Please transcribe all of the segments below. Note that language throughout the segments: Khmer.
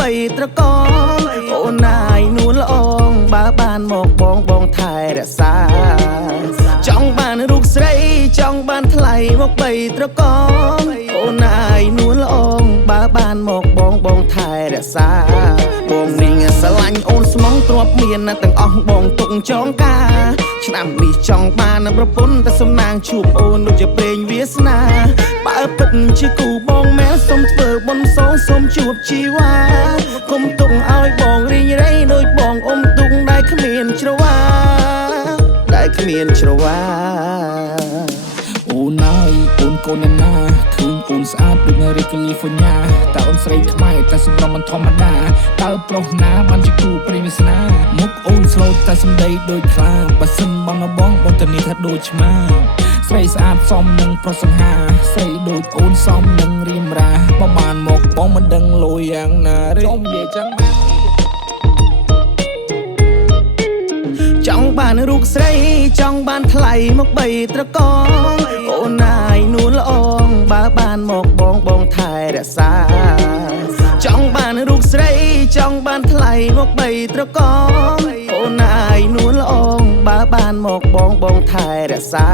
បីត្រកងអូនណាយនួនល្អងបើបានមកបងថែរក្សាចង់បានរូបស្រីចង់បានថ្លៃមកបីត្រកងអូនណាយនួនល្អងបើបានមកបងថែរក្សាបងនេះស្រឡាញ់អូនស្មងទ្របមានទាំងអស់បងទុកចងការឆ្នាំនេះចង់បានប្រពន្ធតែសំណាងជួបអូនដូចជាព្រេងវាសនាបើពិតជាគូបងមែនសុំធ្វើបុណ្យសងសុំជួបជីវ៉ាគុំទុកឲ្យបងរីងរៃដូចបងអ៊ំទុកដែលគ្មានច្រវាដែលគ្មានច្រវាអូនណាយអូនកូនណាឃើញអូនស្អាតដូចនៅរាជកាលីហ្វ័រញ៉ាតើអូនស្រីខ្មែរតែសម្រស់មិនធម្មតាតើប្រុសណាបានជាគូព្រេងវាសនាមុខអូនស្លូតតែសម្ដីដូចខ្លាបើសិនបងទៅនេះថាដូចឆ្មាស្រីស្អាតសមនឹងប្រសង្ហាស្រីដូចអូនសមនឹងរៀមរាបើបានមកបងមិនដឹងលុយយ៉ាងណាចង់និយាយចឹងចង់បានរូបស្រីចង់បានថ្លៃមកបីត្រកងអូនណាយនួនល្អងបើបានមកបងថែរក្សាចង់បានរូបស្រីចង់បានថ្លៃមកបីត្រកងអូនណាយនួនល្អងបើបានមកបងថែរក្សា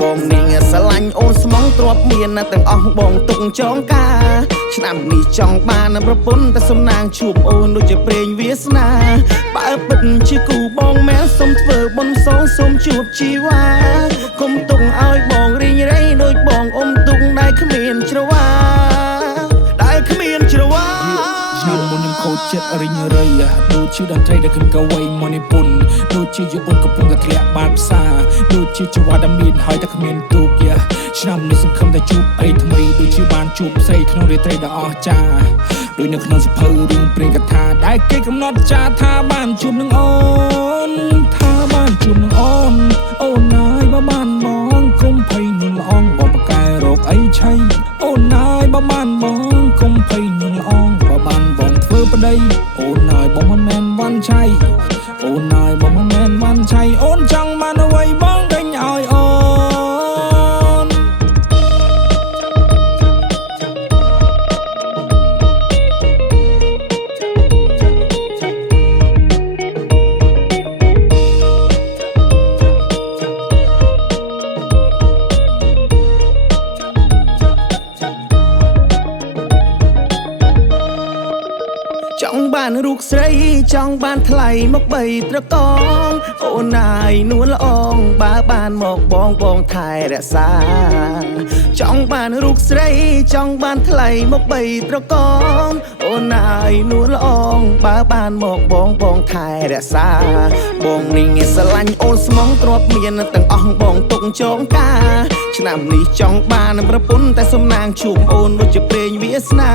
បងនេះស្រឡាញ់អូនស្មងទ្របមានទាំងអស់បងទុកចងការឆ្នាំនេះចង់បានប្រពន្ធតែសំណាងជួបអូនដូចជាព្រេងវាសនាបើពិតជាគូបងមែនសុំធ្វើបុណ្យសងសុំជួបជីវ៉ាគុំទុកឲ្យបងរីងរៃដូចបងអ៊ំទុកដែលគ្មានច្រវាដែលគ្មានច្រវាឆ្នាំមុនខ្ញុំខូចចិត្តរិញរៃដូចជាតន្ត្រីដែលខ្ញុំកវៃមកនិពន្ធដូចជាយអូនកំពុងតែធ្លាក់បាតផ្សារដូចជាចង្វាក់ដែលមានហើយតែគ្មានទូកឆ្នាំនេះសង្ឃឹមតែជួបអីថ្មីដូចជាបានជួបផ្សេងក្នុងរាត្រីដ៏អស្ចារ្យដូចនៅក្នុងសភៅរឿងព្រេងកថាដែលគេកំណត់ចាថាបានជួបនឹងអូនថាបានជួបនឹងអូនណាយបើបានមកគុំភ័យនឹងល្អងបបកែរោគអីឆៃអូនណាយបើបានមកគុំភ័យនឹងល្អងបើបានបងធ្វើប្តីអូនណាយបងមិនមែនវ៉ាន់ឆៃអូនណាយបងមិនមែនវ៉ាន់ឆៃអូនចង់បានអ្វីបងដេញឲ្យអូនចង់បានរូបស្រីចង់បានថ្លៃមកបីត្រកងអូនណាយនួនល្អងបើបានមកបងថែរក្សាចង់បានរូបស្រីចង់បានថ្លៃមកបីត្រកងអូនណាយនួនល្អងបើបានមកបងថែរក្សាបងនេះស្រឡាញ់អូនស្មងទ្របមានទាំងអស់បងទុកចងការឆ្នាំនេះចង់បានប្រពន្ធតែសំណាងជួបអូនដូចជាព្រេងវាសនា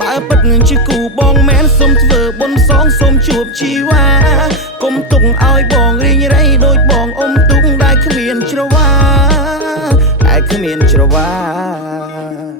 បើពិតជាគូបងមែនសុំធ្វើបុណ្យសងសុំជួបជីវ៉ាគុំទុកឲ្យបងរីងរៃដូចបងអ៊ំទុកដែលគ្មានច្រវាដែលគ្មានច្រវា